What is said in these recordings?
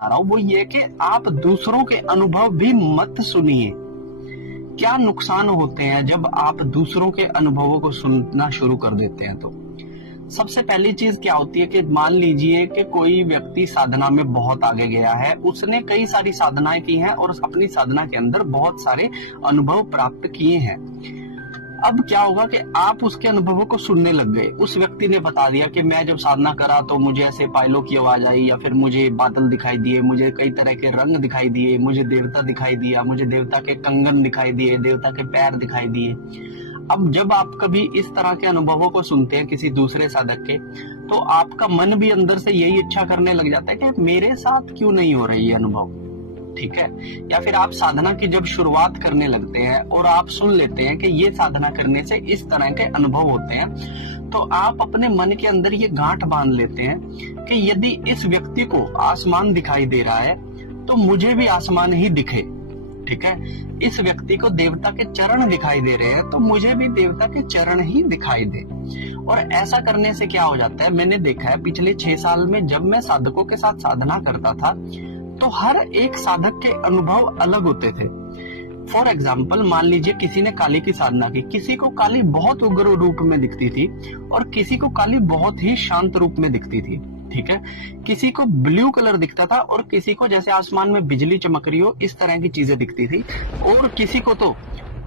रहा हूं वो ये कि आप दूसरों के अनुभव भी मत सुनिए। क्या नुकसान होते हैं जब आप दूसरों के अनुभवों को सुनना शुरू कर देते हैं? तो सबसे पहली चीज क्या होती है कि मान लीजिए कि कोई व्यक्ति साधना में बहुत आगे गया है, उसने कई सारी साधनाएं की हैं और अपनी साधना के अंदर बहुत सारे अनुभव प्राप्त किए हैं। अब क्या होगा कि आप उसके अनुभवों को सुनने लग गए। उस व्यक्ति ने बता दिया कि मैं जब साधना करा तो मुझे ऐसे पायलों की आवाज आई, या फिर मुझे बादल दिखाई दिए, मुझे कई तरह के रंग दिखाई दिए, मुझे देवता दिखाई दिया, मुझे देवता के कंगन दिखाई दिए, देवता के पैर दिखाई दिए। अब जब आप कभी इस तरह के अनुभवों को सुनते हैं किसी दूसरे साधक के, तो आपका मन भी अंदर से यही इच्छा करने लग जाता है कि मेरे साथ क्यों नहीं हो रही ये अनुभव, ठीक है। या फिर आप साधना की जब शुरुआत करने लगते हैं और आप सुन लेते हैं कि ये साधना करने से इस तरह के अनुभव होते हैं, तो आप अपने मन के अंदर ये गांठ बांध लेते हैं कि यदि इस व्यक्ति को आसमान दिखाई दे रहा है तो मुझे भी आसमान ही दिखे, ठीक है। इस व्यक्ति को देवता के चरण दिखाई दे रहे हैं तो मुझे भी देवता के चरण ही दिखाई दे। और ऐसा करने से क्या हो जाता है, मैंने देखा है पिछले 6 साल में जब मैं साधकों के साथ साधना करता था तो हर एक साधक के अनुभव अलग होते थे। फॉर एग्जाम्पल, मान लीजिए किसी ने काली की साधना की, किसी को काली बहुत उग्र रूप में दिखती थी और किसी को काली बहुत ही शांत रूप में दिखती थी, ठीक है। किसी को ब्लू कलर दिखता था और किसी को जैसे आसमान में बिजली चमक रही हो इस तरह की चीजें दिखती थी, और किसी को तो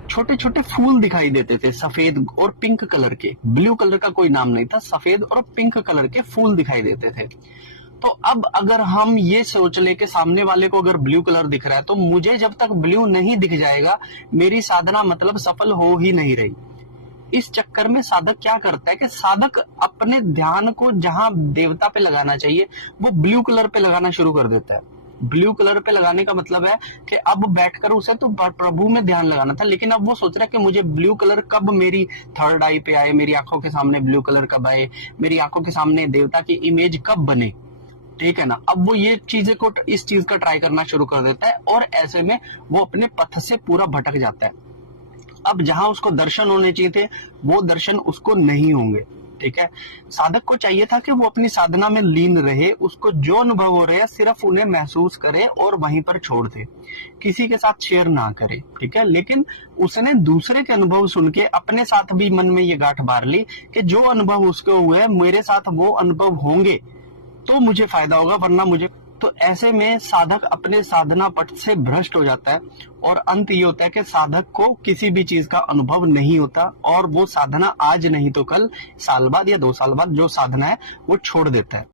छोटे छोटे फूल दिखाई देते थे सफेद और पिंक कलर के। ब्लू कलर का कोई नाम नहीं था, सफेद और पिंक कलर के फूल दिखाई देते थे। तो अब अगर हम ये सोच ले कि सामने वाले को अगर ब्लू कलर दिख रहा है तो मुझे जब तक ब्लू नहीं दिख जाएगा मेरी साधना मतलब सफल हो ही नहीं रही। इस चक्कर में साधक क्या करता है कि साधक अपने ध्यान को जहां देवता पे लगाना चाहिए वो ब्लू कलर पे लगाना शुरू कर देता है। ब्लू कलर पे लगाने का मतलब है कि अब बैठकर उसे तो प्रभु में ध्यान लगाना था, लेकिन अब वो सोच रहा है कि मुझे ब्लू कलर कब मेरी थर्ड आई पे आए, मेरी आंखों के सामने ब्लू कलर कब आए, मेरी आंखों के सामने देवता की इमेज कब बने, ठीक है ना। अब वो ये चीजें को इस चीज का ट्राई करना शुरू कर देता है और ऐसे में वो अपने पथ से पूरा भटक जाता है। अब जहां उसको दर्शन होने चाहिए थे वो दर्शन उसको नहीं होंगे, ठीक है। साधक को चाहिए था कि वो अपनी साधना में लीन रहे, उसको जो अनुभव हो रहे हैं सिर्फ उन्हें महसूस करे और वहीं पर छोड़ दे, किसी के साथ शेयर ना करे, ठीक है। लेकिन उसने दूसरे के अनुभव सुन के अपने साथ भी मन में ये गांठ बार ली कि जो अनुभव उसको हुए मेरे साथ वो अनुभव होंगे तो मुझे फायदा होगा, वरना मुझे। तो ऐसे में साधक अपने साधना पथ से भ्रष्ट हो जाता है और अंत ये होता है कि साधक को किसी भी चीज का अनुभव नहीं होता और वो साधना आज नहीं तो कल, साल बाद या 2 साल बाद जो साधना है वो छोड़ देता है।